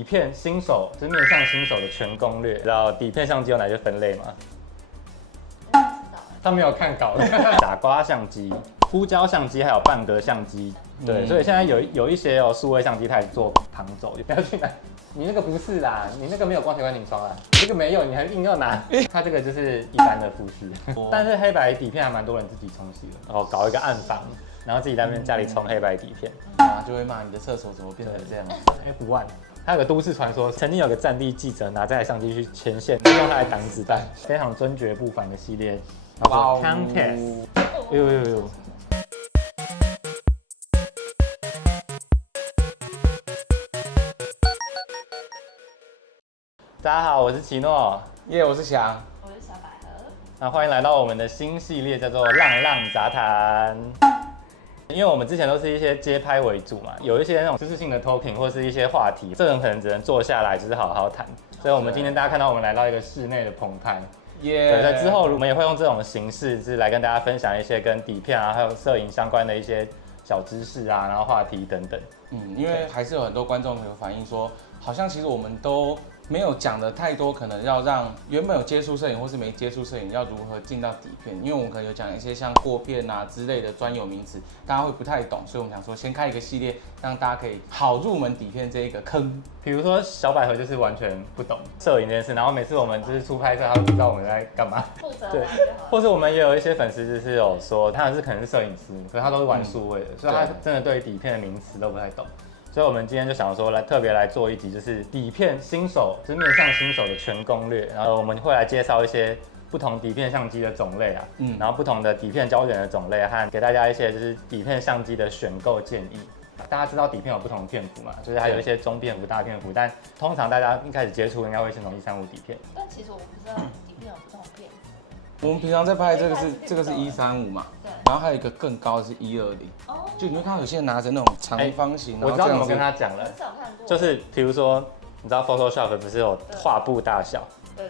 底片新手，就是面向新手的全攻略。知道底片相机有哪些分类吗？他没有看稿的。傻瓜相机、呼焦相机还有半格相机，对，所以现在有一些数位相机它也做旁轴，不要去拿。你那个不是啦，你那个没有光学观景窗啊，这个没有，你还硬要拿。它这个就是一般的富士，但是黑白底片还蛮多人自己冲洗的，然后搞一个暗房，然后自己在那边家里冲黑白底片，就会骂你的厕所怎么变成这样。F1，还有个都市传说，曾经有个战地记者拿这台相机去前线，用它来挡子弹，非常尊爵不凡的系列，叫做 Countess。呦。大家好，我是奇诺，我是翔，我是小百合。那欢迎来到我们的新系列，叫做浪浪杂谈。因为我们之前都是一些街拍为主嘛，有一些那种知识性的 talking 或是一些话题，这种可能只能坐下来就是好好谈。所以我们今天大家看到我们来到一个室内的棚拍，对，在之后我们也会用这种形式，就是来跟大家分享一些跟底片啊，还有摄影相关的一些小知识啊，然后话题等等。因为还是有很多观众有反映说，好像其实我们都没有讲的太多，可能要让原本有接触摄影或是没接触摄影要如何进到底片，因为我们可能有讲一些像过片啊之类的专有名词，大家会不太懂，所以我们想说先开一个系列，让大家可以好入门底片这一个坑。比如说小百合就是完全不懂摄影这件事，然后每次我们就是出拍摄，他都不知道我们在干嘛。负责对，或是我们也有一些粉丝就是有说，他可能是摄影师，可是他都是玩数位的，所以他真的对底片的名词都不太懂。所以我们今天就想说特别来做一集，就是底片新手，就是面向新手的全攻略。然后我们会来介绍一些不同底片相机的种类啊，然后不同的底片胶卷的种类和给大家一些就是底片相机的选购建议。大家知道底片有不同的片幅嘛，就是还有一些中片幅、大片幅，但通常大家一开始接触应该会先从135底片。但其实我不知道底片有不同片。我们平常在拍这个是135嘛，对，然后还有一个更高的是120，就你会看到有些人拿着那种长方形，我知道怎么跟他讲了，就是比如说你知道 Photoshop 不是有画布大小，对，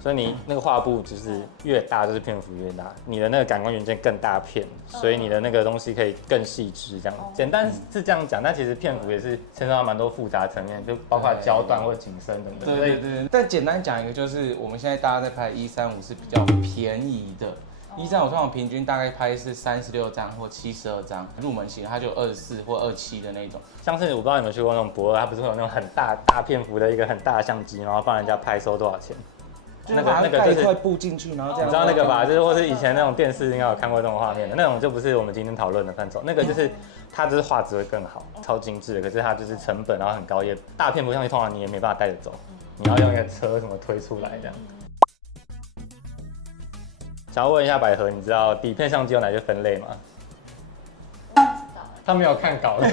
所以你那个画布就是越大就是片幅越大，你的那个感光元件更大片，所以你的那个东西可以更细致，这样简单是这样讲，但其实片幅也是牵涉到蛮多复杂层面，就包括焦段或景深等等。对。但简单讲一个，就是我们现在大家在拍135是比较便宜的。135通常平均大概拍是36张或72张，入门型它就有24或27的那种。像是我不知道你们去过那种博尔，它不是会有那种很大片幅的一个很大的相机，然后帮人家拍收多少钱？那个就是一块布进去，然后这样。你知道那个吧？就是或是以前那种电视应该有看过这种画面的那种，就不是我们今天讨论的范畴。那个就是它就是画质会更好，超精致的，可是它就是成本然后很高，也大片幅相机通常你也没办法带着走，你要用一个车什么推出来这样。想要问一下百合，你知道底片相机有哪些分类吗？我不知道。他没有看稿的。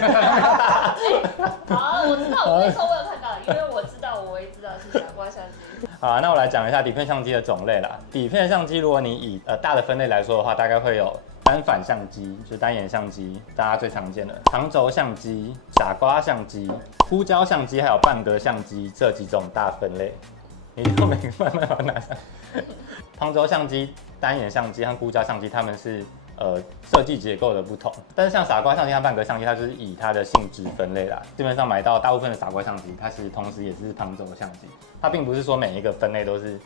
好，我知道，我跟你说我有看稿，因为我知道，我也知道是傻瓜相机。好，那我来讲一下底片相机的种类啦。底片相机，如果你以大的分类来说的话，大概会有单反相机，就是单眼相机，大家最常见的长轴相机、傻瓜相机、呼焦相机，还有半格相机这几种大分类。你就慢慢把它拿上。长轴相机、单眼相机和呼焦相机，它们是设计结构的不同，但是像傻瓜相机和半格相机，它就是以它的性质分类啦。基本上买到大部分的傻瓜相机，它其实同时也是旁轴相机，它并不是说每一个分类都是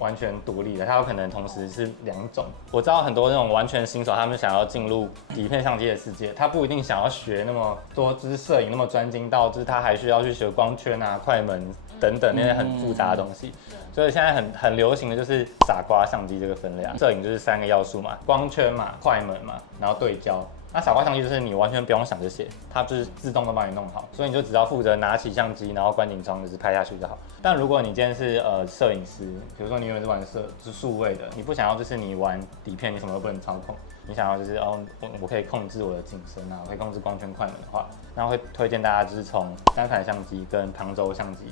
完全独立的，它有可能同时是两种。我知道很多那种完全新手，他们想要进入底片相机的世界，他不一定想要学那么多，就是摄影那么专精到，就是他还需要去学光圈啊、快门等等那些很复杂的东西。所以现在很流行的就是傻瓜相机这个分类啊，摄影就是3个要素嘛，光圈嘛、快门嘛，然后对焦。那傻瓜相机就是你完全不用想这些，它就是自动都帮你弄好，所以你就只要负责拿起相机，然后关景窗，就是拍下去就好。但如果你今天是摄影师，比如说你原本是玩是数位的，你不想要就是你玩底片，你什么都不能操控，你想要就是我可以控制我的景深啊，我可以控制光圈、快门的话，那会推荐大家就是从单反相机跟旁轴相机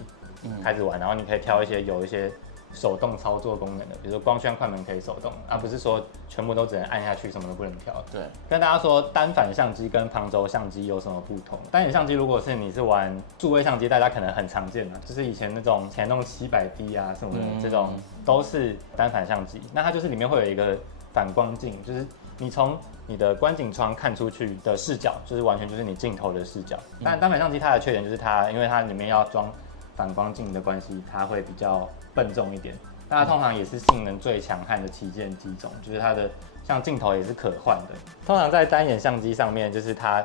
开始玩，然后你可以挑有一些手动操作功能的，比如说光圈、快门可以手动，而不是说全部都只能按下去，什么都不能调。对，跟大家说单反相机跟旁轴相机有什么不同？单眼相机如果是你是玩数位相机，大家可能很常见的，就是以前那种Canon 700D 啊什么的，这种都是单反相机。那它就是里面会有一个反光镜，就是你从你的观景窗看出去的视角，就是完全就是你镜头的视角。但单反相机它的缺点就是因为它里面要装反光镜的关系，它会比较笨重一点。那它通常也是性能最强悍的旗舰机种，就是它的像镜头也是可换的。通常在单眼相机上面，就是它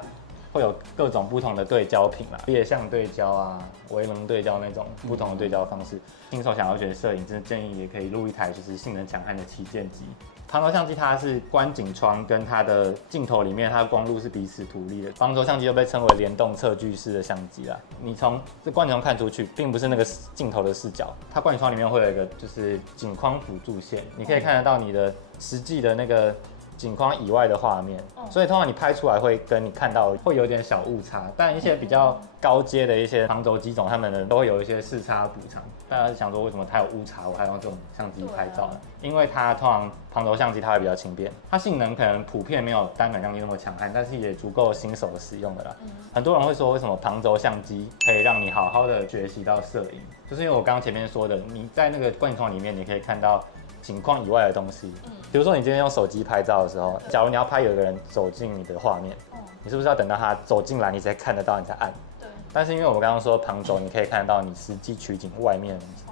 会有各种不同的对焦品啦，列相对焦啊、微棱对焦那种不同的对焦方式。新手想要学摄影，真的建议也可以入一台就是性能强悍的旗舰机。旁轴相机它是观景窗跟它的镜头里面，它的光路是彼此独立的。旁轴相机又被称为联动测距式的相机啦。你从这观景窗看出去，并不是那个镜头的视角，它观景窗里面会有一个就是景框辅助线，你可以看得到你的实际的那个景框以外的画面，所以通常你拍出来会跟你看到会有点小误差，但一些比较高阶的一些旁轴机种，他们呢都会有一些视差补偿。大家想说为什么它有误差，我还用这种相机拍照呢？因为它通常旁轴相机它会比较轻便，它性能可能普遍没有单反相机那么强悍，但是也足够新手使用的啦。很多人会说为什么旁轴相机可以让你好好的学习到摄影，就是因为我刚刚前面说的，你在那个观景窗里面，你可以看到景框以外的东西，比如说你今天用手机拍照的时候，假如你要拍有一个人走进你的画面，你是不是要等到他走进来你才看得到，你才按？对。但是因为我们刚刚说旁轴，你可以看得到你实际取景外面的东西，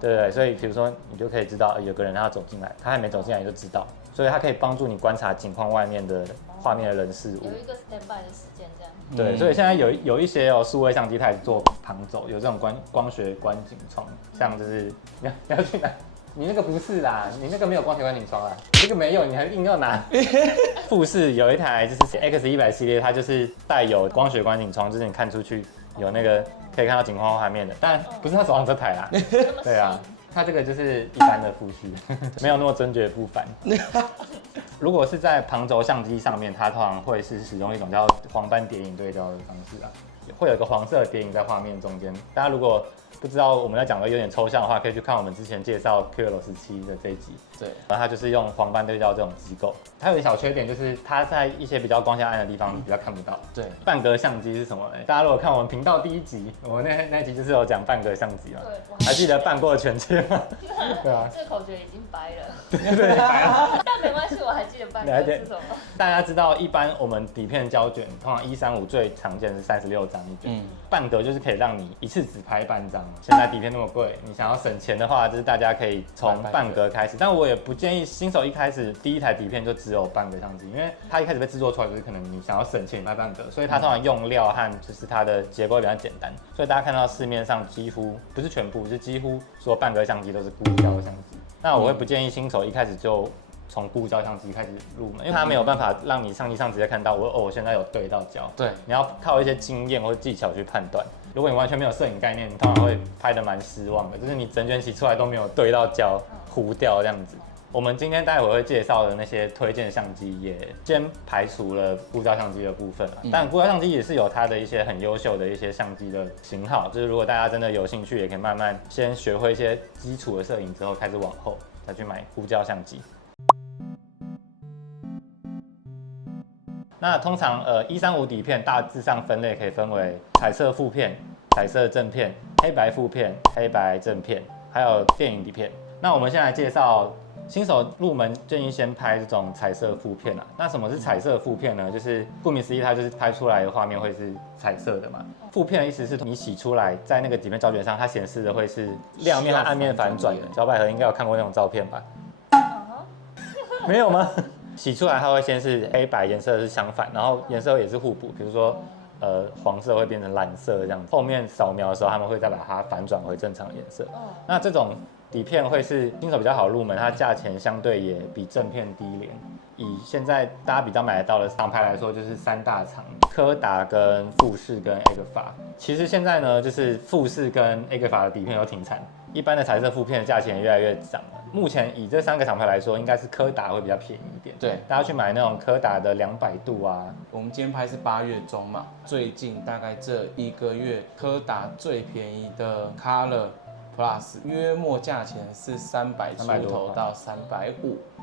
对对，所以比如说你就可以知道有个人他走进来，他还没走进来你就知道，所以它可以帮助你观察景框外面的画面的人事物，有一个 standby 的时间这样。对，所以现在有一些数位相机它也做旁轴，有这种光学观景窗，像就是你要去哪？你那个不是啦，你那个没有光学观景窗啦，这个没有，你还硬要拿。富士有一台就是 X100系列，它就是带有光学观景窗，就是你看出去有那个可以看到景框画面的，但不是他手上这台啦。对啊，它这个就是一般的富士，没有那么尊爵不凡。如果是在旁轴相机上面，它通常会是使用一种叫黄斑叠影对焦的方式啊，会有一个黄色的叠影在画面中间。大家如果不知道我们在讲的有点抽象的话，可以去看我们之前介绍 QL17的这一集。对，然后它就是用黄斑对焦这种机构，它有一个小缺点就是它在一些比较光线暗的地方比较看不到。对，半格相机是什么呢？大家如果看我们频道第1集，我们那一集就是有讲半格相机嘛。对，还记得半过的全切吗？对啊，这个口诀已经掰了。对，白了。但没关系，我还记得半格是什么。大家知道，一般我们底片胶卷通常135最常见是36张一卷，半格就是可以让你一次只拍半张。现在底片那么贵，你想要省钱的话，就是大家可以从半格开始。但我也不建议新手一开始第一台底片就只有半格相机，因为它一开始被制作出来就是可能你想要省钱你拍半格，所以它通常用料和就是它的结构比较简单，所以大家看到市面上几乎不是全部，是几乎所有半格相机都是固胶相机。那我会不建议新手一开始就从固胶相机开始入门，因为它没有办法让你相机上直接看到我现在有对到焦。对，你要靠一些经验或者技巧去判断。如果你完全没有摄影概念，你通常会拍得蛮失望的，就是你整卷洗出来都没有对到焦，糊掉这样子。我们今天待会会介绍的那些推荐相机，也先排除了固胶相机的部分，但固胶相机也是有它的一些很优秀的一些相机的型号，就是如果大家真的有兴趣，也可以慢慢先学会一些基础的摄影之后，开始往后再去买固胶相机。那通常135底片大致上分类可以分为彩色负片、彩色正片、黑白负片、黑白正片，还有电影底片。那我们先来介绍新手入门建议先拍这种彩色负片啊。那什么是彩色负片呢？就是顾名思义，它就是拍出来的画面会是彩色的嘛。负片的意思是你洗出来，在那个底片胶卷上，它显示的会是亮面和暗面反转的。小百合应该有看过那种照片吧？没有吗？洗出来它会先是黑白颜色是相反，然后颜色也是互补，比如说黄色会变成蓝色这样子。后面扫描的时候，他们会再把它反转回正常颜色。那这种底片会是新手比较好入门，它价钱相对也比正片低廉。以现在大家比较买得到的厂牌来说，就是3大厂：柯达、跟富士、跟 Agfa。其实现在呢，就是富士跟 Agfa 的底片都停产，一般的彩色负片的价钱越来越涨了。目前以这3个厂牌来说，应该是柯达会比较便宜一点。对，大家去买那种柯达的200度啊。我们今天拍是8月中嘛，最近大概这1个月，柯达最便宜的 Color Plus 约莫价钱是300出头到350，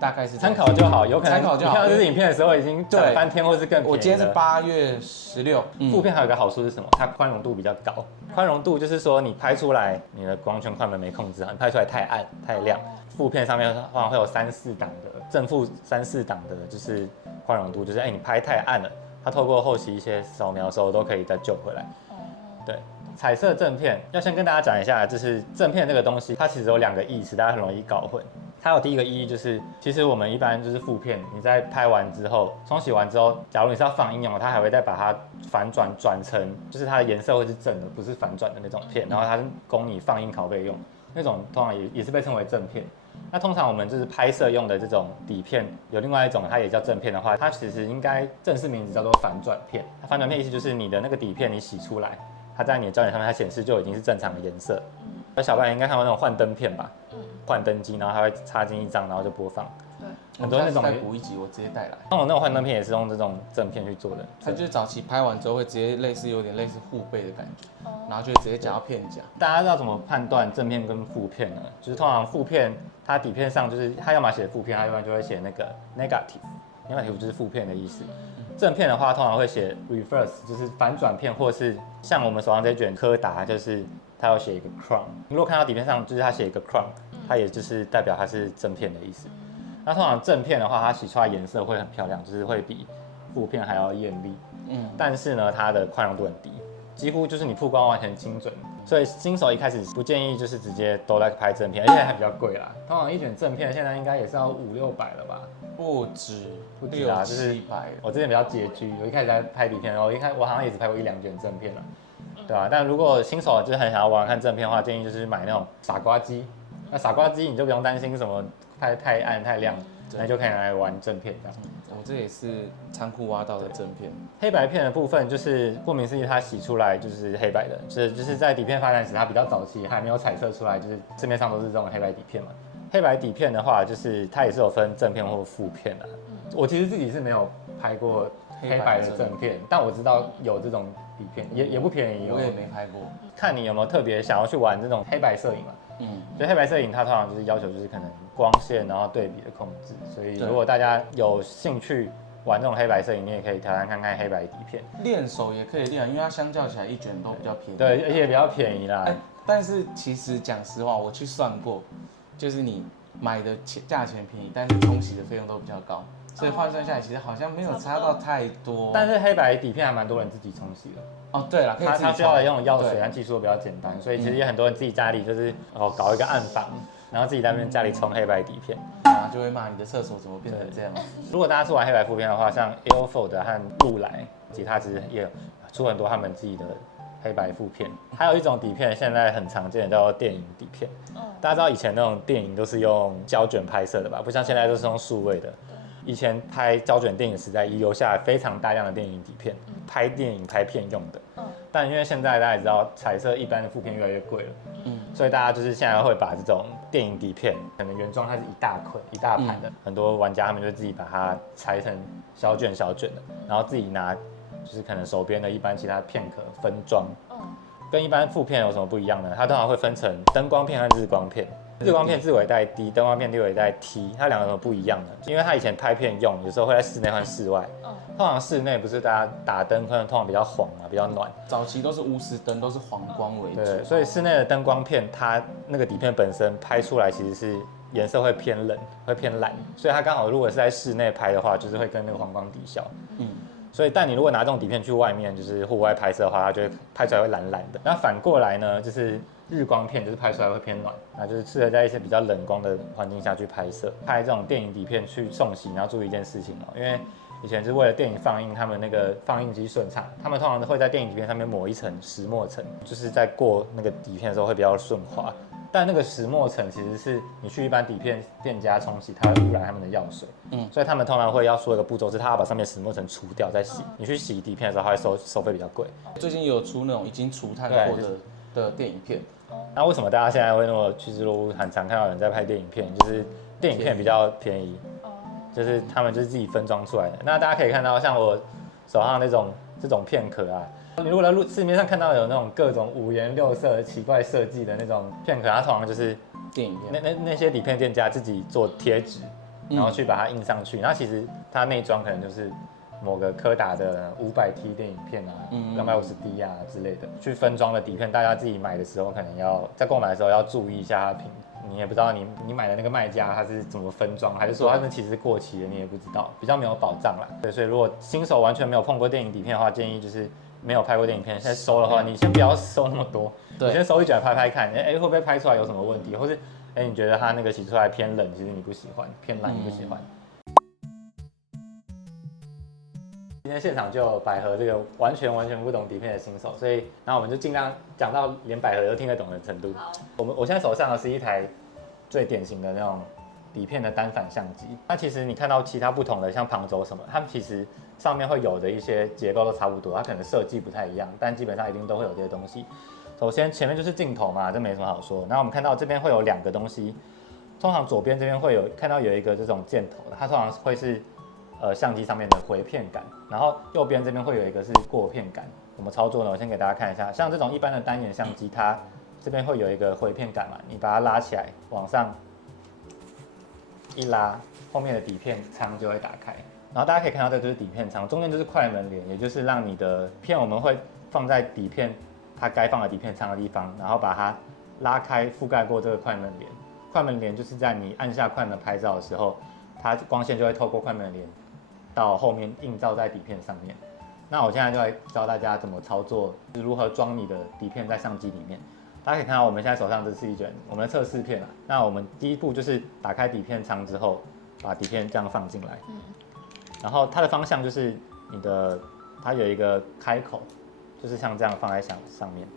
大概是参考就好，有可能参考就好。你看到这影片的时候已经涨翻天，或是更便宜了。我今天是8月16。负片还有一个好处是什么？它宽容度比较高。宽容度就是说你拍出来你的光圈快门没控制好，你拍出来太暗太亮。负片上面通常会有3、4档的正负3、4档的，就是宽容度，就是你拍太暗了，它透过后期一些扫描的时候都可以再救回来。对，彩色正片要先跟大家讲一下，就是正片这个东西，它其实有2个意思，大家很容易搞混。它有第一个意义就是，其实我们一般就是负片，你在拍完之后，冲洗完之后，假如你是要放应用的，它还会再把它反转成，就是它的颜色会是正的，不是反转的那种片，然后它是供你放映拷贝用，那种通常也是被称为正片。那通常我们就是拍摄用的这种底片，有另外一种它也叫正片的话，它其实应该正式名字叫做反转片。反转片意思就是你的那个底片你洗出来，它在你的胶卷上面它显示就已经是正常的颜色。小白应该看过那种幻灯片吧？幻灯机，然后它会插进一张，然后就播放。很多那种再补一集，我直接带来。那我那种幻灯片也是用这种正片去做的。它就是早期拍完之后会直接有点类似护背的感觉，然后就直接夹到片夹。大家知道怎么判断正片跟负片呢？就是通常负片它底片上就是它要么写负片，它要不然就会写那个 negative 就是负片的意思。正片的话通常会写 reverse， 就是反转片，或是像我们手上这卷柯达，就是它要写一个 crown。如果看到底片上就是它写一个 crown， 它也就是代表它是正片的意思。那通常正片的话，它洗出来颜色会很漂亮，就是会比负片还要艳丽。但是呢，它的宽容度很低，几乎就是你曝光完全精准。所以新手一开始不建议就是直接都来拍正片，而且还比较贵啦。通常一卷正片现在应该也是要500-600了吧？不止啦，就是600-700。我之前比较拮据，我一开始在拍底片，然后我好像也只拍过1-2卷正片了，对吧？但如果新手就是很想要玩看正片的话，建议就是买那种傻瓜机。那傻瓜机你就不用担心什么太暗太亮，那就可以拿来玩正片这样。我这也是仓库挖到的正片。黑白片的部分就是顾名思义，它洗出来就是黑白的，就是在底片发展史它比较早期还没有彩色出来，就是市面上都是这种黑白底片嘛。黑白底片的话，就是它也是有分正片或负片的。我其实自己是没有拍过黑白的正片，但我知道有这种底片，也不便宜。我也没拍过。看你有没有特别想要去玩这种黑白摄影嘛？所以黑白摄影它通常就是要求就是可能光线然后对比的控制，所以如果大家有兴趣玩这种黑白摄影，你也可以挑战看看黑白底片。练手也可以练，因为它相较起来一卷都比较便宜。对，而且比较便宜啦。但是其实讲实话，我去算过，就是你买的价钱便宜，但是冲洗的费用都比较高，所以换算下来其实好像没有差到太多。但是黑白底片还蛮多人自己冲洗的。哦，对了，它需要的用药水和技术比较简单，所以其实也很多人自己家里就是搞一个暗房，然后自己在那边家里冲黑白底片，然后就会骂你的厕所怎么变成这样。如果大家是玩黑白负片的话，像 Ilford 和路来，其他其实也有出很多他们自己的黑白负片。还有一种底片现在很常见的叫做电影底片。大家知道以前那种电影都是用胶卷拍摄的吧？不像现在都是用数位的。以前拍胶卷电影时代遗留下来非常大量的电影底片，拍电影拍片用的。但因为现在大家也知道彩色一般的负片越来越贵了，所以大家就是现在会把这种电影底片，可能原装它是一大捆一大盘的，很多玩家他们就自己把它裁成小卷的，然后自己拿就是可能手边的一般其他片壳分装。跟一般负片有什么不一样呢？它通常会分成灯光片和日光片。日光片字尾带 D， 灯光片字尾带 T， 它两个有什么不一样呢？因为它以前拍片用，有时候会在室内和室外。通常室内不是大家打灯，可能通常比较黄嘛，比较暖。早期都是钨丝灯，都是黄光为主。对，所以室内的灯光片，它那个底片本身拍出来其实是颜色会偏冷，会偏蓝，所以它刚好如果是在室内拍的话，就是会跟那个黄光抵消。所以，但你如果拿这种底片去外面，就是户外拍摄的话，它就会拍出来会蓝蓝的。那反过来呢，就是日光片，就是拍出来会偏暖，那就是适合在一些比较冷光的环境下去拍摄。拍这种电影底片去送洗，你要注意一件事情哦，因为以前是为了电影放映，他们那个放映机顺畅，他们通常会在电影底片上面抹一层石墨层，就是在过那个底片的时候会比较顺滑。但那个石墨层其实是你去一般底片店家冲洗，它会污染他们的药水，所以他们通常会要说一个步骤，是他要把上面石墨层除掉再洗。你去洗底片的时候，它会收费比较贵。最近有出那种已经除碳过的电影片。那为什么大家现在会那么趋之若鹜，很常看到有人在拍电影片？就是电影片比较便宜，就是他们就是自己分装出来的。那大家可以看到，像我手上这种片壳啊。你如果在市面上看到有那种各种五颜六色、奇怪设计的那种片壳，它通常就是电影片那些底片店家自己做贴纸，然后去把它印上去。那其实它内装可能就是某个柯达的500T 电影片啊、250D 啊之类的，去分装的底片，大家自己买的时候可能要在购买的时候要注意一下它你也不知道你买的那个卖家他是怎么分装，还是说他们其实过期了，你也不知道，比较没有保障啦。对，所以如果新手完全没有碰过电影底片的话，建议就是没有拍过电影片，现在收的话，你先不要收那么多，对你先收一卷拍拍看，会不会拍出来有什么问题，或是你觉得它那个洗出来偏冷，其实你不喜欢，偏蓝你不喜欢。今天现场就有百合这个完全不懂底片的新手，所以然后我们就尽量讲到连百合都听得懂的程度。好，我现在手上的是一台最典型的那种底片的单反相机。那其实你看到其他不同的像旁轴什么，它们其实上面会有的一些结构都差不多，它可能设计不太一样，但基本上一定都会有这些东西。首先前面就是镜头嘛，这没什么好说。然后我们看到这边会有2个东西，通常左边这边会有看到有一个这种箭头，它通常会是相机上面的回片杆，然后右边这边会有一个是过片杆。怎么操作呢？我先给大家看一下，像这种一般的单眼相机，它这边会有一个回片杆嘛，你把它拉起来，往上一拉，后面的底片仓就会打开。然后大家可以看到，这就是底片仓，中间就是快门帘，也就是让你的片我们会放在底片它该放的底片仓的地方，然后把它拉开，覆盖过这个快门帘。快门帘就是在你按下快门拍照的时候，它光线就会透过快门帘到后面映照在底片上面。那我现在就来教大家怎么操作，如何装你的底片在相机里面。大家可以看到，我们现在手上这是一卷我们的测试片啊。那我们第一步就是打开底片仓之后，把底片这样放进来。然后它的方向就是它有一个开口，就是像这样放在上面。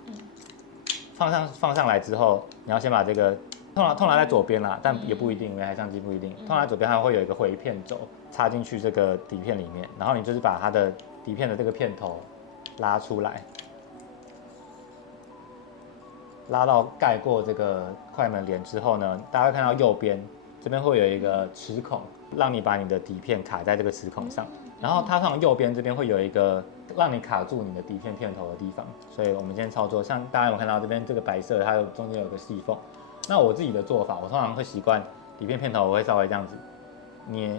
放上来之后，你要先把这个通常在左边啦，但也不一定，每台相机不一定。通常在左边它会有一个回片轴插进去这个底片里面，然后你就是把它的底片的这个片头拉出来，拉到盖过这个快门帘之后呢，大家会看到右边这边会有一个齿孔，让你把你的底片卡在这个齿孔上。然后它通常右边这边会有一个让你卡住你的底片片头的地方，所以我们今天操作，像大家有看到这边这个白色，它中间有个细缝。那我自己的做法，我通常会习惯底片片头，我会稍微这样子捏，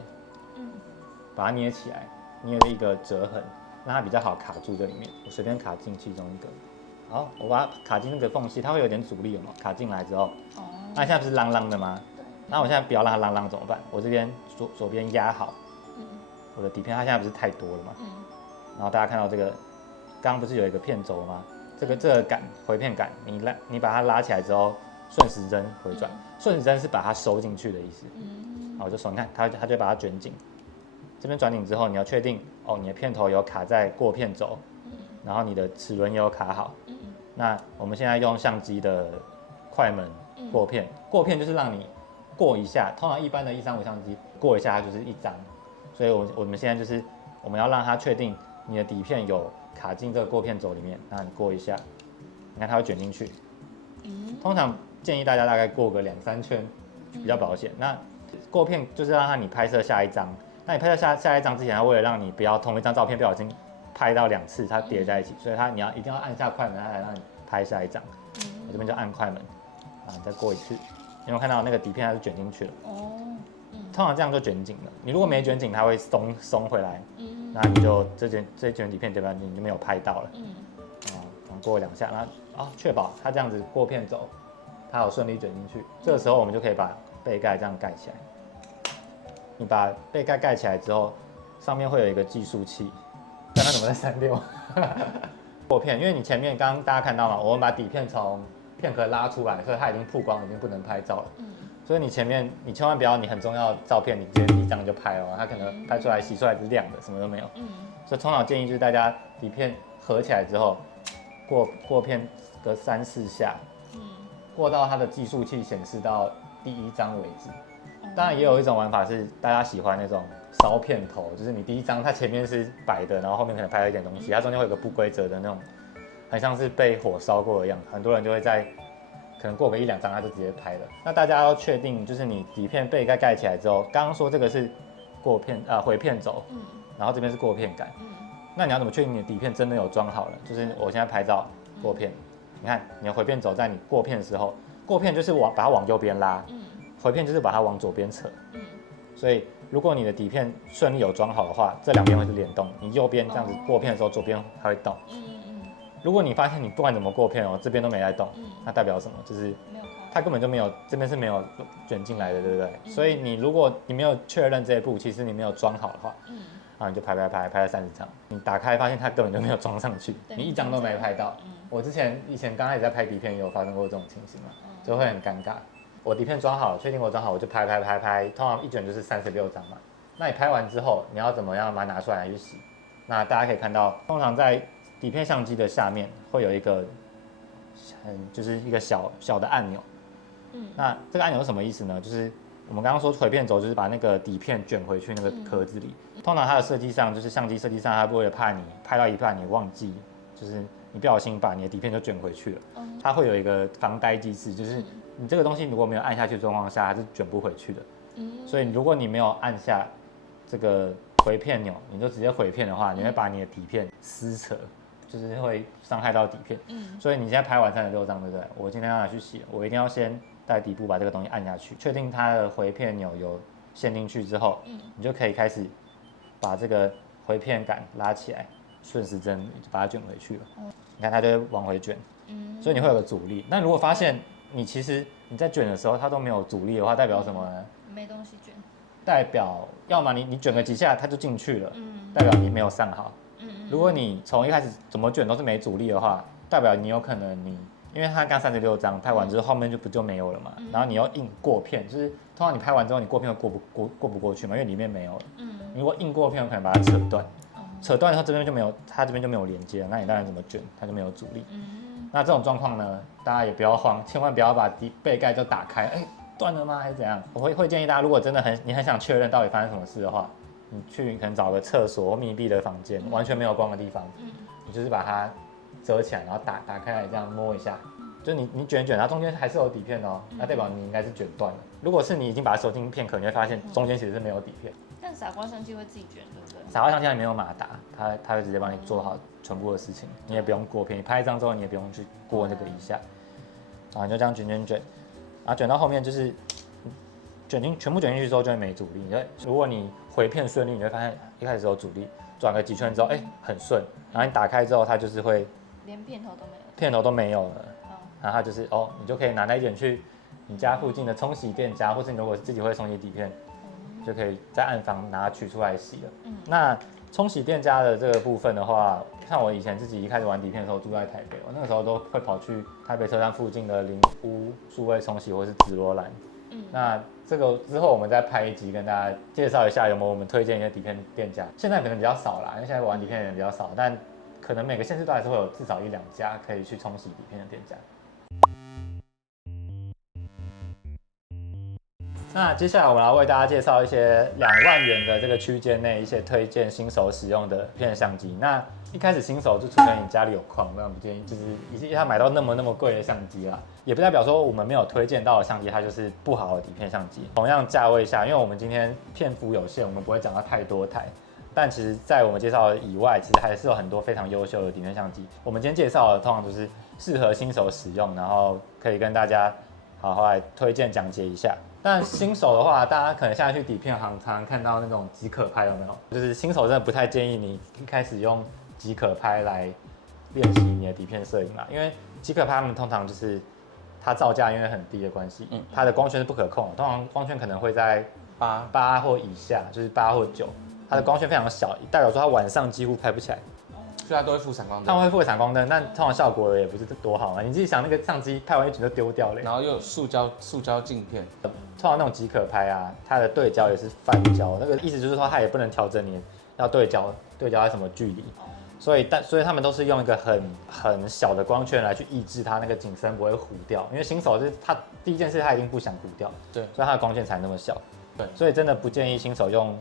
把它捏起来，捏了一个折痕，让它比较好卡住这里面。我随便卡进其中一个，好，我把它卡进那个缝隙，它会有点阻力，有没有？卡进来之后，那现在不是啷啷的吗？那我现在不要让它啷啷怎么办？我这边左边压好，我的底片它现在不是太多了吗？然后大家看到这个，刚刚不是有一个片轴吗？这个杆回片杆，你把它拉起来之后，顺时针回转，顺时针是把它收进去的意思。好，我就手，你看它就把它卷紧。这边转紧之后，你要确定你的片头有卡在过片轴，然后你的齿轮也有卡好。那我们现在用相机的快门过片，过片就是让你过一下，通常一般的135相机过一下它就是一张，所以我们现在就是我们要让它确定你的底片有卡进这个过片轴里面，那你过一下，你看它会卷进去。通常建议大家大概过个2-3圈比较保险。那过片就是让你拍摄下一张，那你拍摄下一张之前，它为了让你不要同一张照片不小心拍到2次，它叠在一起，所以你一定要按下快门，它来让你拍下一张。我这边就按快门，你再过一次，有没有看到那个底片它是卷进去了？通常这样就卷紧了。你如果没卷紧，它会松回来，那你就这卷底片对吧？你就没有拍到了。过2下，然后确保它这样子过片轴，它有顺利卷进去。这个时候我们就可以把背盖这样盖起来。你把背盖盖起来之后，上面会有一个计数器。刚刚怎么在36？过片，因为你前面刚刚大家看到嘛，我们把底片从片壳拉出来，所以它已经曝光，已经不能拍照了。所以你前面你千万不要你很重要的照片，你直接第一张就拍哦，它可能拍出来洗出来是亮的，什么都没有。所以通常建议就是大家底片合起来之后，过片隔3-4下，过到它的计数器显示到第1张为止。当然也有一种玩法是大家喜欢那种烧片头，就是你第1张它前面是白的，然后后面可能拍了一点东西，它中间会有个不规则的那种，很像是被火烧过的样子。很多人就会在可能过个1-2张他就直接拍了。那大家要确定，就是你底片背盖起来之后，刚刚说这个是回片轴，然后这边是过片杆。那你要怎么确定你的底片真的有装好了？就是我现在拍照过片，你看你的回片轴在你过片的时候，过片就是把它往右边拉，回片就是把它往左边扯。所以如果你的底片顺利有装好的话，这2边会是联动，你右边这样子过片的时候，左边还会动。如果你发现你不管怎么过片这边都没在动，那代表什么？就是它根本就没有，这边是没有卷进来的，对不对？所以如果你没有确认这一步，其实你没有装好的话，然后你就拍了30张，你打开发现它根本就没有装上去，你一张都没拍到。我以前刚开始在拍底片也有发生过这种情形嘛，就会很尴尬。我底片装好了，确定我装好，我就拍，通常一卷就是36张嘛。那你拍完之后，你要怎么样把它拿出来去洗？那大家可以看到，通常在底片相机的下面会有一个就是一个小的按钮。那这个按钮是什么意思呢？就是我们刚刚说回片轴，就是把那个底片卷回去那个壳子里。通常它的设计上，就是相机设计上，它为了怕你拍到一半你忘记，就是你不小心把你的底片就卷回去了，它会有一个防呆机制，就是你这个东西如果没有按下去的状况下，它是卷不回去的。所以如果你没有按下这个回片钮，你就直接回片的话，你会把你的底片撕扯，就是会伤害到底片。所以你现在拍完36张，对不对？我今天要拿去洗，我一定要先在底部把这个东西按下去，确定它的回片钮有陷进去之后，你就可以开始把这个回片杆拉起来，顺时针就把它卷回去了。你看它就会往回卷，所以你会有个阻力。那如果发现其实你在卷的时候它都没有阻力的话，代表什么呢？没东西卷。代表要么你卷个几下它就进去了，代表你没有上好。如果你从一开始怎么卷都是没阻力的话，代表你有可能因为它刚36张拍完之后后面就没有了嘛，然后你要硬过片，就是通常你拍完之后你过片会过不过去嘛，因为里面没有了。你如果硬过片，有可能把它扯断，扯断以后它这边就没有连接了，那你当然怎么卷它就没有阻力。那这种状况呢，大家也不要慌，千万不要把背盖就打开，断了吗还是怎样？我会建议大家，如果真的你很想确认到底发生什么事的话，你去可能找个厕所或密闭的房间，完全没有光的地方，你就是把它折起来，然后打开来这样摸一下，就是你卷，它中间还是有底片哦，那代表你应该是卷断了。如果是你已经把它收进片壳，你会发现中间其实是没有底片。但傻瓜相机会自己卷，对不对？傻瓜相机里面有马达，它会直接帮你做好全部的事情，你也不用过片，你拍一张之后你也不用去过那个一下，然后你就这样卷，然后卷到后面就是全部卷进去之后就会没阻力。如果你回片顺利，你会发现一开始有阻力，转个几圈之后，很顺，然后你打开之后，它就是会连片头都没有，片头都没有了，然后它就是你就可以拿那一卷去你家附近的冲洗店家，或是你如果自己会冲洗底片，就可以在暗房拿取出来洗了。那冲洗店家的这个部分的话，像我以前自己一开始玩底片的时候住在台北，我那个时候都会跑去台北车站附近的林屋数位冲洗或是紫罗兰。那这个之后我们再拍一集跟大家介绍一下有没有我们推荐一些底片店家。现在可能比较少啦，因为现在玩底片的人比较少，但可能每个县市都还是会有至少1-2家可以去冲洗底片的店家。那接下来我们来为大家介绍一些2万元的这个区间内一些推荐新手使用的底片相机。那一开始新手就除非你家里有矿，那不建议就是一定要买到那么贵的相机啦，也不代表说我们没有推荐到的相机它就是不好的底片相机。同样价位下，因为我们今天篇幅有限，我们不会讲到太多台，但其实在我们介绍的以外，其实还是有很多非常优秀的底片相机。我们今天介绍的通常都是适合新手使用，然后可以跟大家好好来推荐讲解一下。但新手的话，大家可能现在去底片行常常看到那种即可拍，有没有？就是新手真的不太建议你一开始用即可拍来练习你的底片摄影啦，因为即可拍他们通常就是它造价因为很低的关系，它的光圈是不可控的，通常光圈可能会在8或以下，就是8或9，它的光圈非常小，代表说它晚上几乎拍不起来。所以它都会附闪光灯，他们会附闪光灯，但通常效果也不是多好嘛。你自己想，那个相机拍完一卷就丢掉了，然后又有塑胶镜片，通常那种即可拍啊，它的对焦也是泛焦，那个意思就是说它也不能调整你要对焦在什么距离，所以他们都是用一个很小的光圈来去抑制它那个景深不会糊掉，因为新手是他第一件事他一定不想糊掉，对，所以它的光圈才那么小，对，所以真的不建议新手用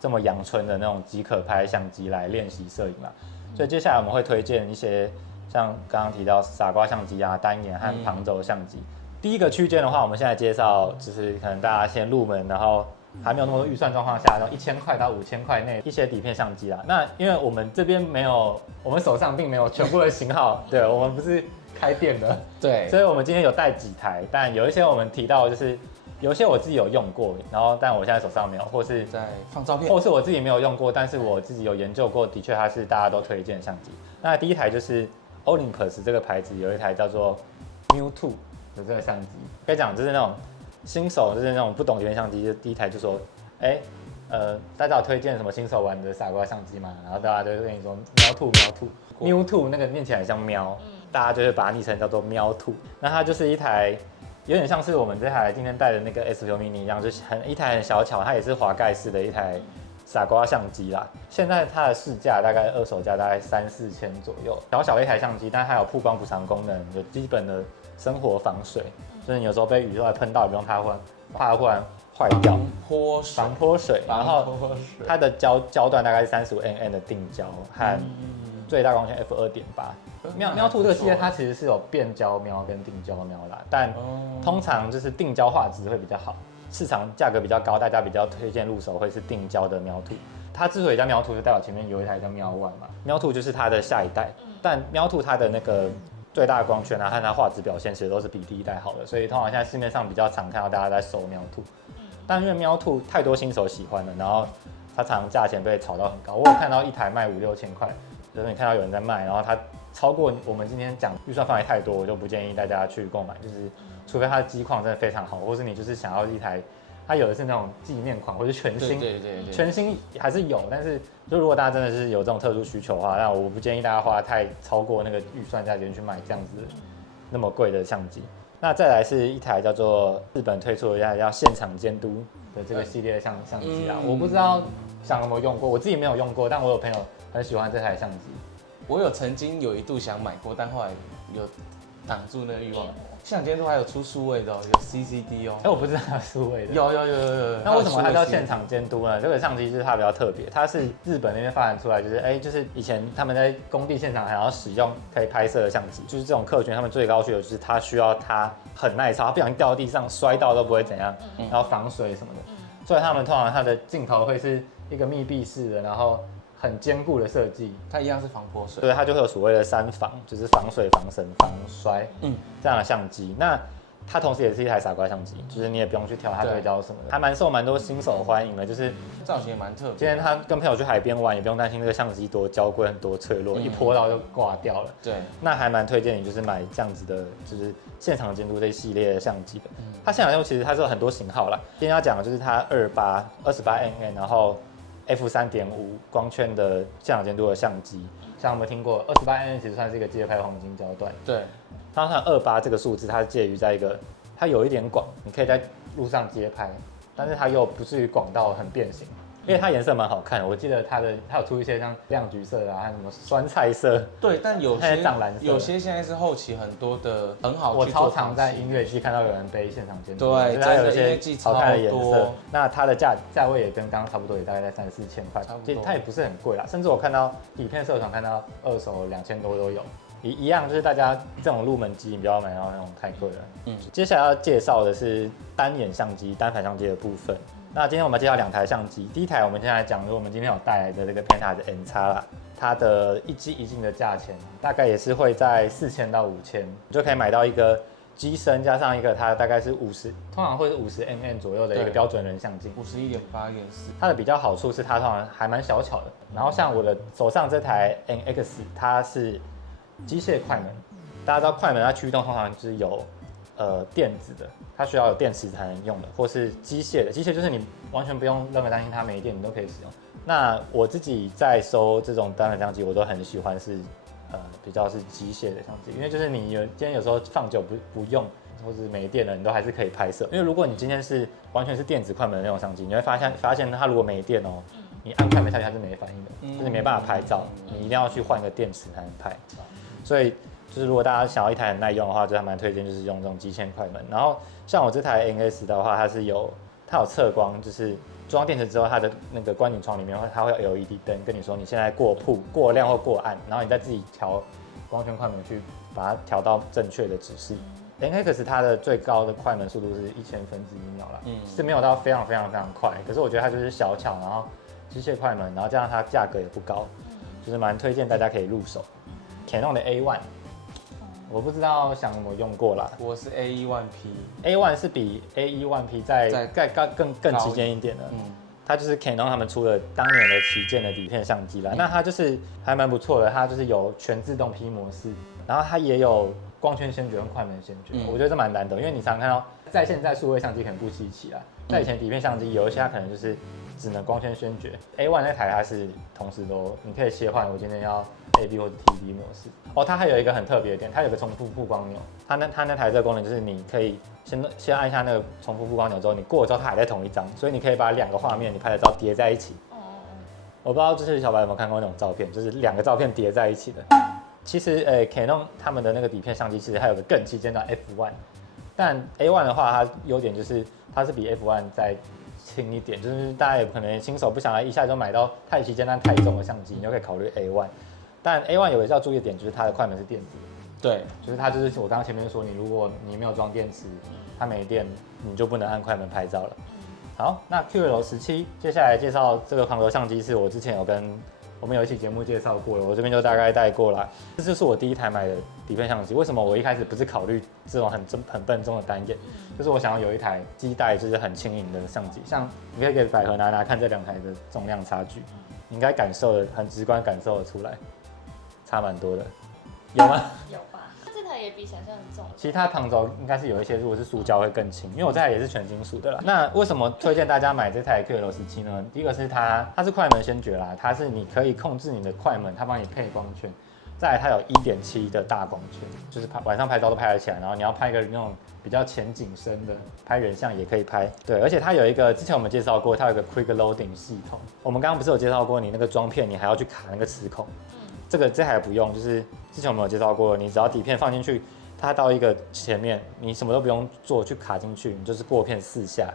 这么阳春的那种即可拍相机来练习摄影啦。所以接下来我们会推荐一些像刚刚提到傻瓜相机啊、单眼和旁轴相机。第一个区间的话，我们现在介绍就是可能大家先入门，然后还没有那么多预算状况下，然后1000块到5000块内一些底片相机啦。那因为我们这边没有，我们手上并没有全部的型号，对，我们不是开店的，对，所以我们今天有带几台，但有一些我们提到就是有一些我自己有用过，然后但我现在手上没有，或是在放照片，或是我自己没有用过，但是我自己有研究过，的确它是大家都推荐的相机。那第一台就是 Olympus 这个牌子有一台叫做 Muse2 的这个相机，可以讲就是那种新手，就是那种不懂底片相机，就第一台就说，大家有推荐什么新手玩的傻瓜相机吗？然后大家就会跟你说喵兔，那个念起来像喵，大家就会把它昵称叫做喵兔。那它就是一台有点像是我们这台今天带的那个 S9 mini 一样，就是一台很小巧，它也是滑盖式的一台傻瓜相机啦。现在它的市价大概二手价大概3-4千左右，小小的一台相机，但它有曝光补偿功能，有基本的生活防水，就是你有时候被雨喷到，也不用怕忽然坏掉。防泼水，然后它的胶段大概是35mm的定焦和最大光圈f2.8。喵兔这个系列它其实是有变焦喵跟定焦喵啦，但通常就是定焦画质会比较好，市场价格比较高，大家比较推荐入手会是定焦的喵兔。它之所以叫喵兔，就代表前面有一台叫喵1嘛，喵兔就是它的下一代，但喵兔它的那个最大光圈啊和它画质表现其实都是比第一代好的，所以通常现在市面上比较常看到大家在收喵兔。但因为喵兔太多新手喜欢了，然后它常常价钱被炒到很高。我有看到一台卖5-6千块，就是你看到有人在卖，然后它超过我们今天讲预算范围太多，我就不建议大家去购买。就是除非它的机况真的非常好，或是你就是想要一台，它有的是那种纪念款或是全新，对，全新还是有，但是就如果大家真的是有这种特殊需求的话，那我不建议大家花太超过那个预算价钱去买这样子那么贵的相机。那再来是一台叫做日本推出的一台叫现场监督的这个系列的相机啊，我不知道想有没有用过，我自己没有用过，但我有朋友很喜欢这台相机。我曾经有一度想买过，但后来有挡住那个欲望。现场监督还有出数位的哦，有 CCD 哦。我不知道它数位的。有。那为什么它叫现场监督呢？这个相机就是它比较特别，它是日本那边发展出来，就是以前他们在工地现场还要使用可以拍摄的相机，就是这种客群他们最高需求就是它需要它很耐操，它不小心掉到地上摔到都不会怎样，然后防水什么的。所以他们通常它的镜头会是一个密闭式的，然后很坚固的设计，它一样是防泼水，对，它就会有所谓的3防，就是防水、防尘、防摔，这样的相机。那它同时也是一台傻瓜相机，就是你也不用去调它对焦什么的，还受蛮多新手欢迎的，就是造型也蛮特别。今天他跟朋友去海边玩，也不用担心这个相机多娇贵、多脆弱，一泼到就挂掉了。对，那还蛮推荐你就是买这样子的，就是现场监督这一系列的相机的。它现场监督其实它是有很多型号啦，今天要讲的就是它28mm，然后f3.5光圈的现场监督的相机，像我们听过28mm其实算是一个街拍黄金焦段。对，它28这个数字，它介于在一个它有一点广，你可以在路上街拍，但是它又不至于广到很变形，因为它颜色蛮好看的。我记得它有出一些像亮橘色啊，还有什么酸菜色。对，但有些藏蓝色，有些现在是后期很多的很好去做。我超常在音乐季看到有人背现场监督，对，它有一些好看的颜色。那它的价位也跟刚刚差不多，也大概在3-4千块，它也不是很贵啦。甚至我看到底片社团看到二手2000多都有。一样就是大家这种入门机，你不要买到那种太贵了。接下来要介绍的是单眼相机、单反相机的部分。那今天我们介绍2台相机，第一台我们现在讲，我们今天有带来的这个 Pentax NX啦，它的一机一镜的价钱大概也是会在4000到5000，你就可以买到一个机身加上一个它大概是50，通常会是50mm 左右的一个标准人像镜，51.8.4。它的比较好处是它通常还蛮小巧的。然后像我的手上这台 NX， 它是机械快门，大家知道快门它驱动通常就是有电子的，它需要有电池才能用的，或是机械的。机械就是你完全不用任何担心它没电，你都可以使用。那我自己在收这种单反相机，我都很喜欢是比较是机械的相机，因为就是你今天有时候放久不用，或是没电了，你都还是可以拍摄。因为如果你今天是完全是电子快门的那种相机，你会发现它如果没电哦，你按快门下去它是没反应的，就是没办法拍照，你一定要去换一个电池才能拍。所以就是如果大家想要一台很耐用的话，就还蛮推荐就是用这种机械快门。然后像我这台 NX 的话，它有测光，就是装电池之后，它的那个观景窗里面它会有 LED 灯，跟你说你现在过曝、过亮或过暗，然后你再自己调光圈快门去把它调到正确的指示。NX 它的最高的快门速度是1000分之1秒啦，是没有到非常快，可是我觉得它就是小巧，然后机械快门，然后加上它价格也不高，就是蛮推荐大家可以入手。Canon 的 A1， 我不知道想有没有用过啦。我是 A1P，A1 是比 A1P 再更旗舰一点的。它就是 Canon 他们出的当年的旗舰的底片相机啦。那它就是还蛮不错的，它就是有全自动 P 模式，然后它也有光圈先决跟快门先决。我觉得这蛮难得，因为你常常看到在现在数位相机可能不稀奇啦，在以前底片相机有一些它可能就是只能光圈宣觉。A1 那台它是同时都你可以切换，我今天要 AV 或者 TV 模式。哦，它还有一个很特别的点，它有个重复曝光钮。它那台这个功能就是你可以先按下那个重复曝光钮之后，你过了之后它还在同一张，所以你可以把2个画面你拍的照叠在一起。我不知道就是小白有没有看过那种照片，就是2个照片叠在一起的。其实Canon 他们的那个底片相机其实还有个更旗舰叫 F1， 但 A1 的话它优点就是它是比 F1 再轻一点，就是大家也可能新手不想来一下就买到太旗舰但太重的相机，你就可以考虑 A1。但 A1 有一个要注意的点就是它的快门是电子的。对，就是它就是我刚刚前面说，你如果你没有装电池，它没电，你就不能按快门拍照了。好，那 QL17 接下来介绍这个旁轴相机是我之前有跟我们有一期节目介绍过了，我这边就大概带过来。这就是我第一台买的底片相机。为什么我一开始不是考虑这种很笨重的单眼？就是我想要有一台机带就是很轻盈的相机，像你可以给百合拿看这2台的重量差距，你应该感受的很直观感受得出来，差蛮多的，有吗？有吧？这台也比想象很重。其他旁轴应该是有一些，如果是塑胶会更轻，因为我这台也是全金属的啦。那为什么推荐大家买这台 QL17 呢？第一个是它是快门先决啦，它是你可以控制你的快门，它帮你配光圈。再来它有 1.7 的大光圈，就是晚上拍照都拍得起来，然后你要拍一个那种比较前景深的，拍人像也可以拍。对，而且它有一个之前我们介绍过，它有一个 Quick Loading 系统。我们刚刚不是有介绍过，你那个装片你还要去卡那个磁孔。这台不用，就是之前我们有介绍过，你只要底片放进去，它到一个前面，你什么都不用做，去卡进去，你就是过片4下，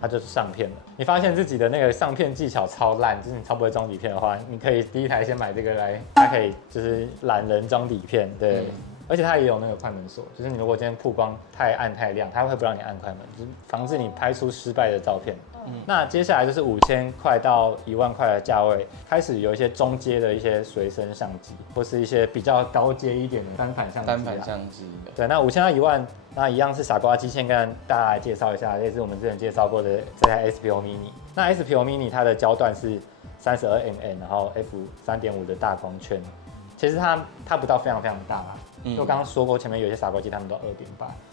它就是上片了。你发现自己的那个上片技巧超烂，就是你超不会装底片的话，你可以第一台先买这个来，它可以就是懒人装底片，对。而且它也有那个快门锁，就是你如果今天曝光太暗太亮，它会不让你按快门，就是防止你拍出失败的照片。那接下来就是5000块到1万块的价位，开始有一些中阶的一些随身相机，或是一些比较高阶一点的单反相机。单反相机。对，那5000到1万，那一样是傻瓜机线，跟大家来介绍一下，类似我们之前介绍过的这台 SPO Mini。那 SPO Mini 它的焦段是32mm，然后 f3.5 的大光圈。其实它不到非常非常大啦，就刚刚说过前面有些傻瓜机他们都2.8。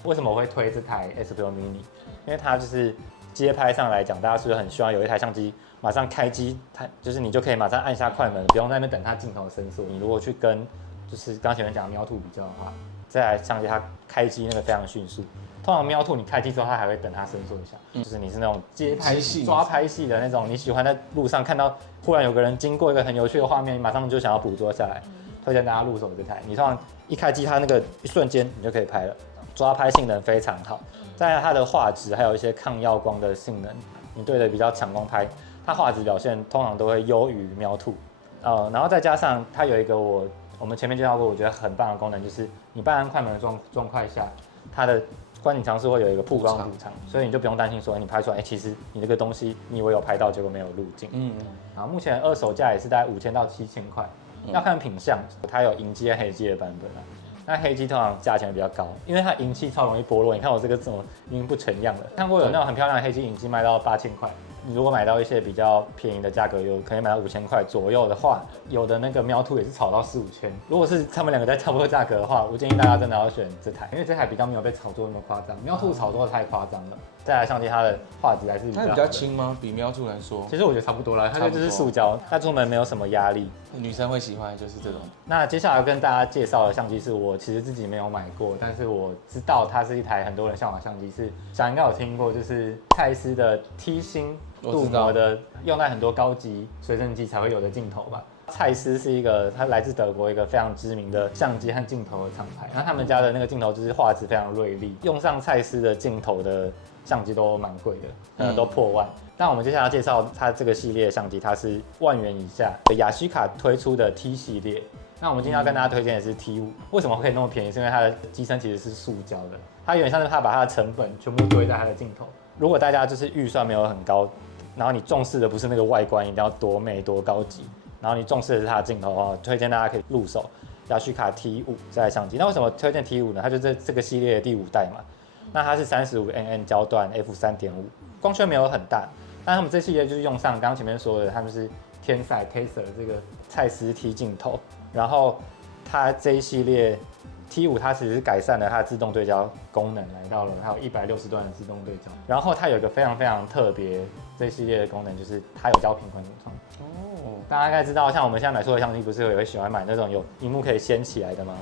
为什么我会推这台 SPO Mini？ 因为它就是街拍上来讲，大家是不是很希望有一台相机马上开机，就是你就可以马上按下快门，不用在那边等它镜头伸缩。你如果去跟就是刚前面讲的喵兔比较的话，这台相机它开机那个非常迅速。通常喵兔你开机之后，它还会等它伸缩一下，就是你是那种街拍抓拍戏的那种，你喜欢在路上看到忽然有个人经过一个很有趣的画面，你马上就想要捕捉下来。推荐大家入手这台，你通常一开机，它那个一瞬间你就可以拍了，抓拍性能非常好。再来它的画质还有一些抗耀光的性能，你对着比较强光拍，它画质表现通常都会优于喵兔。然后再加上它有一个我们前面介绍过，我觉得很棒的功能，就是你半按快门的状态下，它的观景常是会有一个曝光补偿，所以你就不用担心说你拍出来，其实你这个东西你以为有拍到，结果没有路径。然后目前二手价也是大概5000到7000块。要看品相，它有银机和黑机的版本啊。那黑机通常价钱比较高，因为它银器超容易剥落。你看我这个怎么已经不成样了？看过有那种很漂亮的黑机银机卖到8000块，你如果买到一些比较便宜的价格，有可以买到5000块左右的话，有的那个喵兔也是炒到4、5千。如果是他们2个在差不多价格的话，我建议大家真的要选这台，因为这台比较没有被炒作那么夸张，喵兔炒作的太夸张了。这台相机它的画质还是比较轻吗？比喵兔来说？其实我觉得差不多啦，它就是塑胶，它出门没有什么压力。女生会喜欢的就是这种。那接下来跟大家介绍的相机是我其实自己没有买过，但是我知道它是一台很多人向往的相机，是想应该有听过，就是蔡司的 T 星镀膜的，用在很多高级随身机才会有的镜头吧。蔡司是一个它来自德国一个非常知名的相机和镜头的厂牌，那他们家的那个镜头就是画质非常锐利，用上蔡司的镜头的相机都蛮贵的，都破万。那我们接下来要介绍它这个系列的相机，它是10000元以下的雅西卡推出的 T 系列。那我们今天要跟大家推荐的是 T5，为什么可以那么便宜？是因为它的机身其实是塑胶的，它有点像是它把它的成本全部堆在它的镜头。如果大家就是预算没有很高，然后你重视的不是那个外观一定要多美多高级，然后你重视的是它的镜头的话，推荐大家可以入手雅西卡 T5 这台相机。那为什么推荐 T5 呢？它就这个系列的第5代嘛。那它是35mm 焦段 f3.5， 光圈没有很大，但他们这系列就是用上刚刚前面说的，他们是天赛 Taser 这个蔡司 T 镜头，然后它这一系列 T5它其实是改善了它的自动对焦功能，来到了它有160段的自动对焦，然后它有一个非常非常特别这系列的功能，就是它有焦频观景窗。哦，大家应该知道，像我们现在买数位相机，不是有喜欢买那种有荧幕可以掀起来的吗？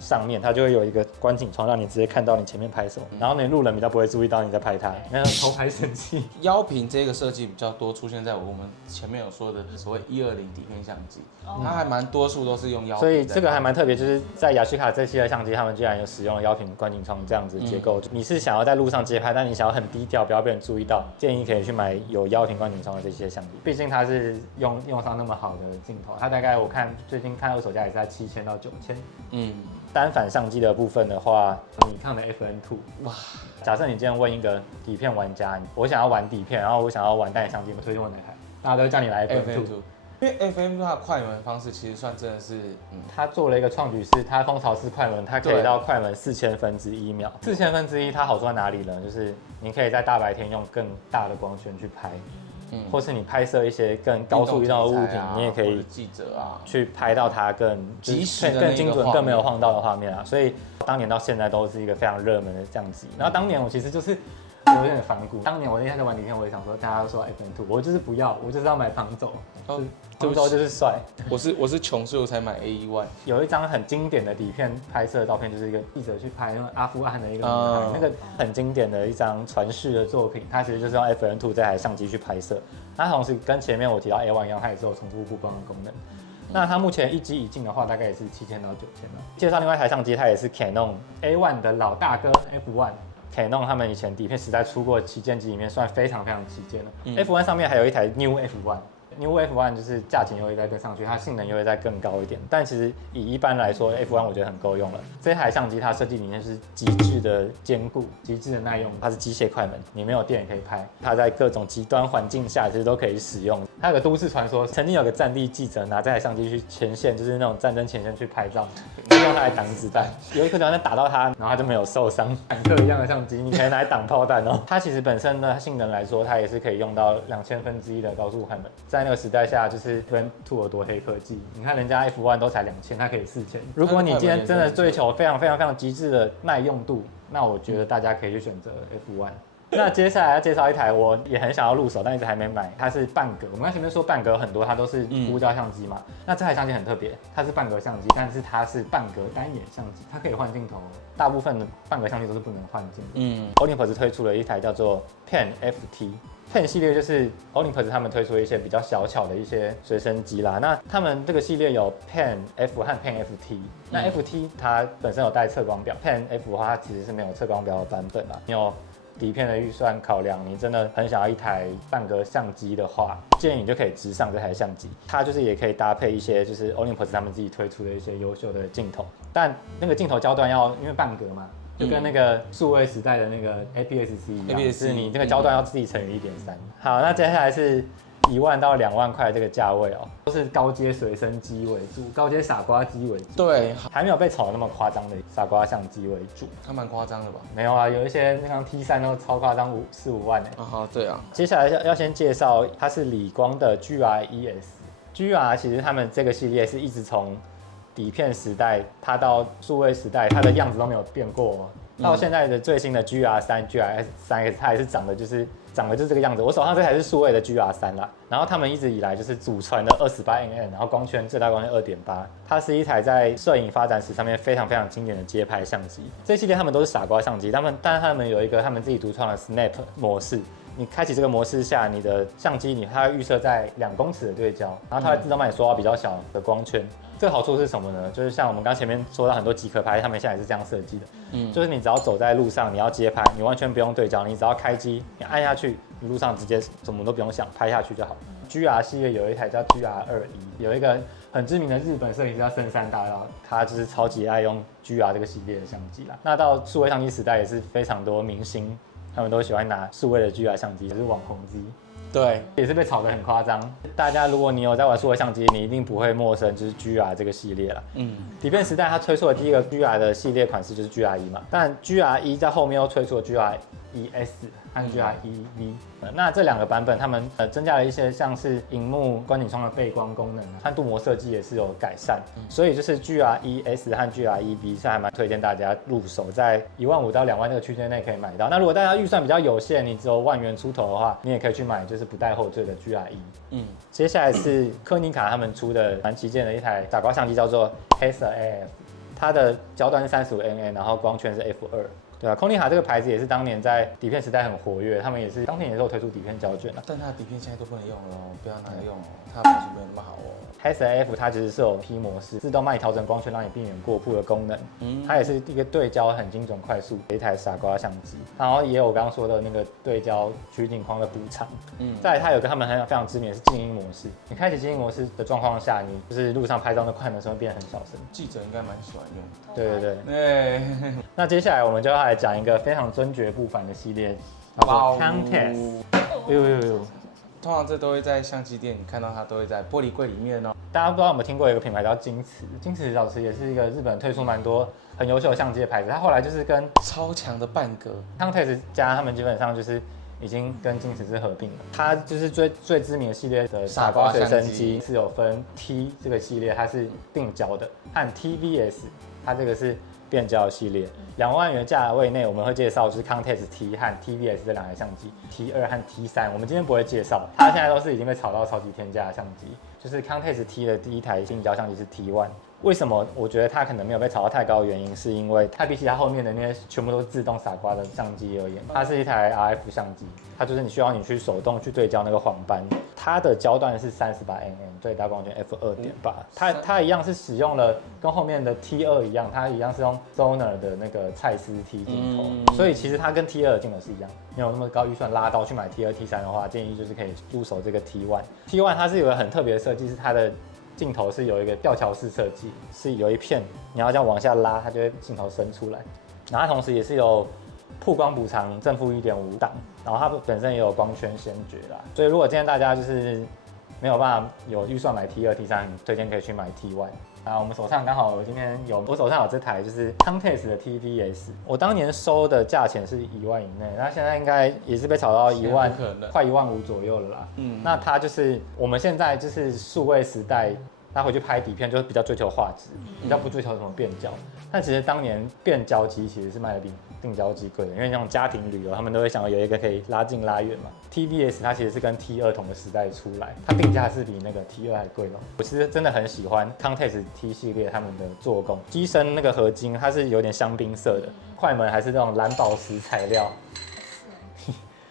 上面它就会有一个观景窗，让你直接看到你前面拍手，然后你路人比较不会注意到你在拍它，那个偷拍神器。腰屏这个设计比较多出现在我们前面有说的所谓120底片相机，它还蛮多数都是用腰屏，所以这个还蛮特别，就是在雅西卡这系列相机，他们居然有使用了腰屏观景窗这样子的结构。你是想要在路上街拍，但你想要很低调，不要被人注意到，建议可以去买有腰屏观景窗的这些相机。毕竟它是用上那么好的镜头，它大概我看最近看二手价也是在7000到9000。单反相机的部分的话，尼康的 FN2， 哇！假设你今天问一个底片玩家，我想要玩底片，然后我想要玩单眼相机，我推荐我哪台？大家都会叫你来 FN2。因为 FM 它的快门方式其实算真的是，它做了一个创举，是它蜂巢式快门，它可以到快门4000分之1秒。4000分之一，它好处在哪里呢？就是你可以在大白天用更大的光圈去拍。或是你拍摄一些更高速移动的物品，你也可以记者啊去拍到它更及时、更精准、更没有晃到的画面啊。所以当年到现在都是一个非常热门的相机。然后当年我其实就是有点反骨，当年我那天在玩底片，我也想说大家都说 FN2， 我就是不要，我就是要买旁轴。旁轴就是帅。我是穷，所以我才买 A1。有一张很经典的底片拍摄的照片，就是一个记者去拍那个阿富汗的一个女孩，那个很经典的一张传世的作品，它其实就是用 FN2 这台相机去拍摄。它同时跟前面我提到 A1 一样，它也是有重复曝光的功能。那它目前一机一镜的话，大概也是7000到9000了。介绍另外一台相机，它也是 Canon A1 的老大哥 F1。Canon 他们以前底片时代出过旗舰机里面算非常非常旗舰的。F1 上面还有一台 New F1。New F1 就是价钱又会再更上去，它性能又会再更高一点。但其实以一般来说 ，F1 我觉得很够用了。这台相机它设计理念是极致的坚固、极致的耐用。它是机械快门，你没有电也可以拍。它在各种极端环境下其实都可以使用。它有个都市传说，曾经有个战地记者拿这台相机去前线，就是那种战争前线去拍照，用它来挡子弹。有一颗子弹打到它，然后它就没有受伤。坦克一样的相机，你可以拿来挡炮弹哦。它其实本身的性能来说，它也是可以用到2000分之一的高速快门。在那个时代下，就是 FM2 有多黑科技。你看人家 F1 都才2000，它可以4000。如果你今天真的追求非常非常非常极致的耐用度，那我觉得大家可以去选择 F1。那接下来要介绍一台我也很想要入手，但一直还没买，它是半格。我们刚前面说半格很多，它都是呼叫相机嘛。那这台相机很特别，它是半格相机，但是它是半格单眼相机，它可以换镜头。大部分的半格相机都是不能换镜。Olympus 推出了一台叫做 Pen FT。Pen 系列就是 Olympus 他们推出一些比较小巧的一些随身机啦。那他们这个系列有 Pen F 和 Pen FT。那 FT 它本身有带测光表，Pen F 的话它其实是没有测光表的版本啦。你有底片的预算考量，你真的很想要一台半格相机的话，建议你就可以直上这台相机。它就是也可以搭配一些就是 Olympus 他们自己推出的一些优秀的镜头，但那个镜头焦段要因为半格嘛。就跟那个数位时代的那个 APS-C 一样，是你这个焦段要自己乘以1.3。好，那接下来是1万到2万块这个价位哦，都是高阶随身机为主，高阶傻瓜机为主。对，还没有被炒得那么夸张的傻瓜相机为主。还蛮夸张的吧？没有啊，有一些那张 T3都超夸张，4、5万哎。对啊。接下来要先介绍，它是理光的 GR-ES。GR 其实他们这个系列是一直从底片时代，它到数位时代，它的样子都没有变过哦。到现在的最新的 GR3、GR3X， 它也是长得就是这个样子。我手上这台是数位的 GR3啦，然后他们一直以来就是祖传的28mm，然后光圈最大光圈2.8，它是一台在摄影发展史上面非常非常经典的街拍相机。这系列他们都是傻瓜相机，但他们有一个他们自己独创的 Snap 模式。你开启这个模式下，你的相机它会预设在2公尺的对焦，然后它会自动帮你缩到比较小的光圈。这个好处是什么呢？就是像我们刚前面说到很多即可拍，他们现在也是这样设计的。就是你只要走在路上，你要街拍，你完全不用对焦，你只要开机，你按下去，你路上直接什么都不用想，拍下去就好。GR 系列有一台叫 GR21，有一个很知名的日本摄影师叫森山大道，他就是超级爱用 GR 这个系列的相机啦。那到数位相机时代也是非常多明星，他们都喜欢拿数位的 GR 相机，也是网红机。对，也是被炒得很夸张。大家如果你有在玩数位相机，你一定不会陌生，就是 GR 这个系列了。底片时代它推出的第一个 GR 的系列款式就是 GR1嘛，但 GR1 在后面又推出了 GR-ES 和 GR-EV。那这2个版本，他们增加了一些像是荧幕观景窗的背光功能，和镀膜设计也是有改善。所以就是 GR-ES 和 GR-EV 是还蛮推荐大家入手，在15000到2万这个区间内可以买到。那如果大家预算比较有限，你只有10000元出头的话，你也可以去买就是不带后缀的 GR-E。接下来是柯尼卡他们出的蛮旗舰的一台傻瓜相机，叫做 Hesser AF， 它的焦段是35mm， 然后光圈是 f2。对啊，柯尼卡这个牌子也是当年在底片时代很活跃，他们也是当年也是有推出底片胶卷啊。但它的底片现在都不能用了哦，不要拿来用哦，它的品质没有那么好哦。Hesser AF 它其实是有 P 模式，自动帮你调整光圈，让你避免过曝的功能。它也是一个对焦很精准快速的一台傻瓜相机，然后也有我刚刚说的那个对焦取景框的补偿。再来它有个他们非常知名的是静音模式，你开启静音模式的状况下，你就是路上拍照那快门声会变得很小声。记者应该蛮喜欢用。对。那接下来我们就要来讲一个非常尊爵不凡的系列，叫做 Countess。通常这都会在相机店，你看到它都会在玻璃柜里面哦。大家不知道有没有听过一个品牌叫金瓷，金瓷早期也是一个日本推出蛮多很优秀的相机的牌子，它后来就是跟超强的半格 Countess 家他们基本上就是已经跟金瓷是合并了。它就是最知名的系列的傻瓜随身机是有分 T 这个系列，它是定焦的，和 TVS 它这个是变焦系列。2万元价位内，我们会介绍就是 Countess T 和 TVS 这2台相机 ，T2 和 T3，我们今天不会介绍，它现在都是已经被炒到超级天价的相机。就是 Countess T 的第一台定焦相机是 T1。为什么我觉得它可能没有被炒到太高的原因，是因为它比起它后面的那些全部都是自动傻瓜的相机而言，它是一台 RF 相机，它就是需要你去手动去对焦那个黄斑。它的焦段是38mm， 最大光圈 f2.8，它一样是使用了跟后面的 T2 一样，它一样是用 Zoner 的那个蔡司 T 镜头，所以其实它跟 T2 的镜头是一样。没有那么高预算拉到去买 T2、T3 的话，建议就是可以入手这个 T1。T1 它是有个很特别的设计，是它的镜头是有一个吊桥式设计，是有一片你要这样往下拉，它就会镜头伸出来。然后它同时也是有曝光补偿正负1.5档，然后它本身也有光圈先决啦。所以如果今天大家就是没有办法有预算买 T2、T3，推荐可以去买 T1。啊，我们手上刚好我手上有这台就是 Countess 的 TVS， 我当年收的价钱是1万以内，那现在应该也是被炒到1万，快15000左右了啦。那它就是我们现在就是数位时代，他回去拍底片就是比较追求画质，比较不追求什么变焦。但其实当年变焦机其实是卖的比定焦机贵的，因为那种家庭旅游，他们都会想要有一个可以拉近拉远嘛。TVS 它其实是跟 T2 同个时代出来，它定价是比那个 T2 还贵哦。我其实真的很喜欢 Countess T 系列他们的做工，机身那个合金它是有点香槟色的，快门还是那种蓝宝石材料。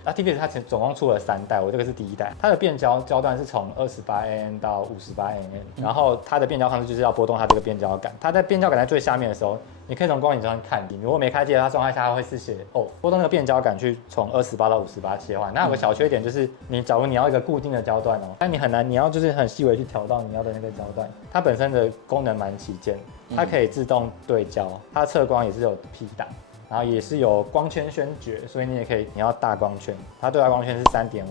那 TVS 它总共出了3代，我这个是第1代。它的变焦焦段是从28mm 到58mm，然后它的变焦方式就是要拨动它这个变焦杆。它在变焦杆在最下面的时候，你可以从光影上看，如果没开机的它状态下，它会是写拨动那个变焦杆去从28到58切换。那有个小缺点就是，假如你要一个固定的焦段但你很难，你要就是很细微去调到你要的那个焦段。它本身的功能蛮旗舰，它可以自动对焦，它测光也是有 P 档。然后也是有光圈宣决，所以你也可以，你要大光圈，它最大光圈是3.5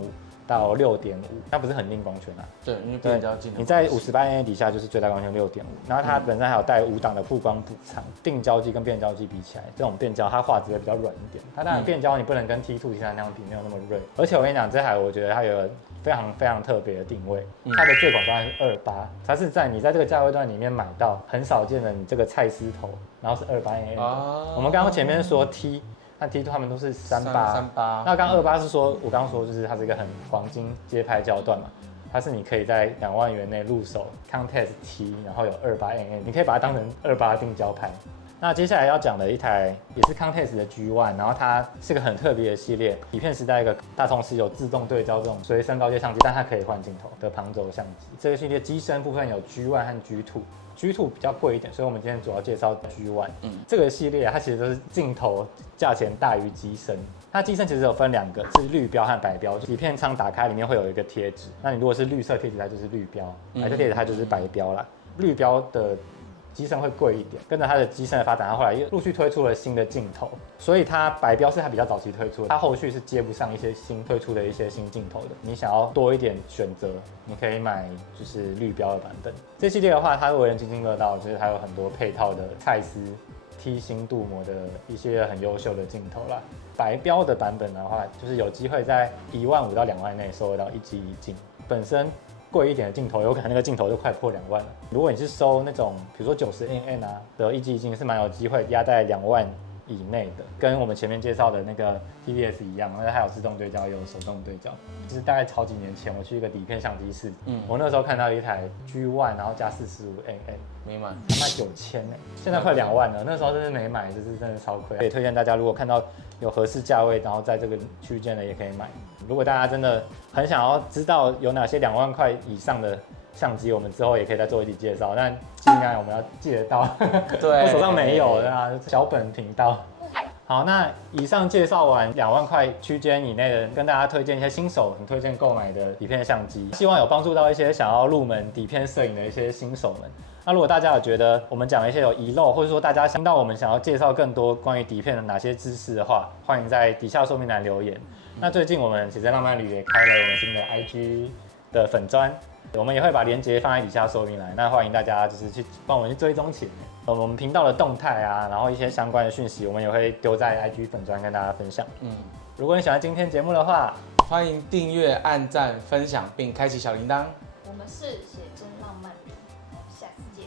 到6.5，它不是很定光圈啊。对，因为变焦镜头。你在58mm底下就是最大光圈6.5，然后它本身还有带5档的曝光补偿。定焦机跟变焦机比起来，这种变焦它画质会比较软一点。它当然变焦你不能跟 T2、T3 那样比，没有那么锐。而且我跟你讲，这台我觉得它有非常非常特别的定位，它的最广端是28，它是在你在这个价位段里面买到很少见的你这个蔡司头，然后是28mm。我们刚刚前面说 T 和 T2 他们都是38，那刚刚28是说我刚刚说就是它是一个很黄金街拍焦段嘛，它是你可以在2万元内入手 Countess T， 然后有28mm，你可以把它当成28定焦拍。那接下来要讲的一台也是 Countess 的 G1， 然后它是个很特别的系列，底片时代一个大同时有自动对焦这种随身高阶相机，但它可以换镜头的旁轴相机。这个系列机身部分有 G1 和 G2。G2 比较贵一点，所以我们今天主要介绍 G1。这个系列它其实都是镜头价钱大于机身。它机身其实有分2个，是绿标和白标。底片仓打开里面会有一个贴纸，那你如果是绿色贴纸，它就是绿标；白色贴纸它就是白标啦。绿标的机身会贵一点，跟着它的机身的发展，它后来又陆续推出了新的镜头，所以它白标是它比较早期推出的，它后续是接不上一些新推出的一些新镜头的。你想要多一点选择，你可以买就是绿标的版本。这系列的话，它为人津津乐道，就是它有很多配套的蔡司 T 星镀膜的一些很优秀的镜头啦。白标的版本的话，就是有机会在15000到2万内收得到1机1镜。本身贵一点的镜头，有可能那个镜头就快破2万了。如果你是收那种比如说90mm 啊的1机1镜，是蛮有机会压在2万以内的，跟我们前面介绍的那个 TVS 一样，那还有自动对焦，也有手动对焦。就是大概好几年前，我去一个底片相机室，我那时候看到一台 G1，然后加45mm，没买，他卖9000呢，现在快2万了。那时候真是没买，就是真的超亏。可以推荐大家，如果看到有合适价位，然后在这个区间的也可以买。如果大家真的很想要知道有哪些2万块以上的相机，我们之后也可以再做一集介绍，但尽量我们要记得到，对，我手上没有，对啊，小本频道。好，那以上介绍完2万块区间以内的，跟大家推荐一些新手很推荐购买的底片相机，希望有帮助到一些想要入门底片摄影的一些新手们。那如果大家有觉得我们讲的一些有遗漏，或者说大家听到我们想要介绍更多关于底片的哪些知识的话，欢迎在底下说明栏留言。那最近我们写真浪漫旅也开了我们新的 IG 的粉专，我们也会把链接放在底下说明栏，那欢迎大家就是去帮我们去追踪起来。我们频道的动态啊，然后一些相关的讯息，我们也会丢在 IG 粉专跟大家分享。如果你喜欢今天节目的话，欢迎订阅、按赞、分享并开启小铃铛。我们是写真浪漫旅，我们下次见。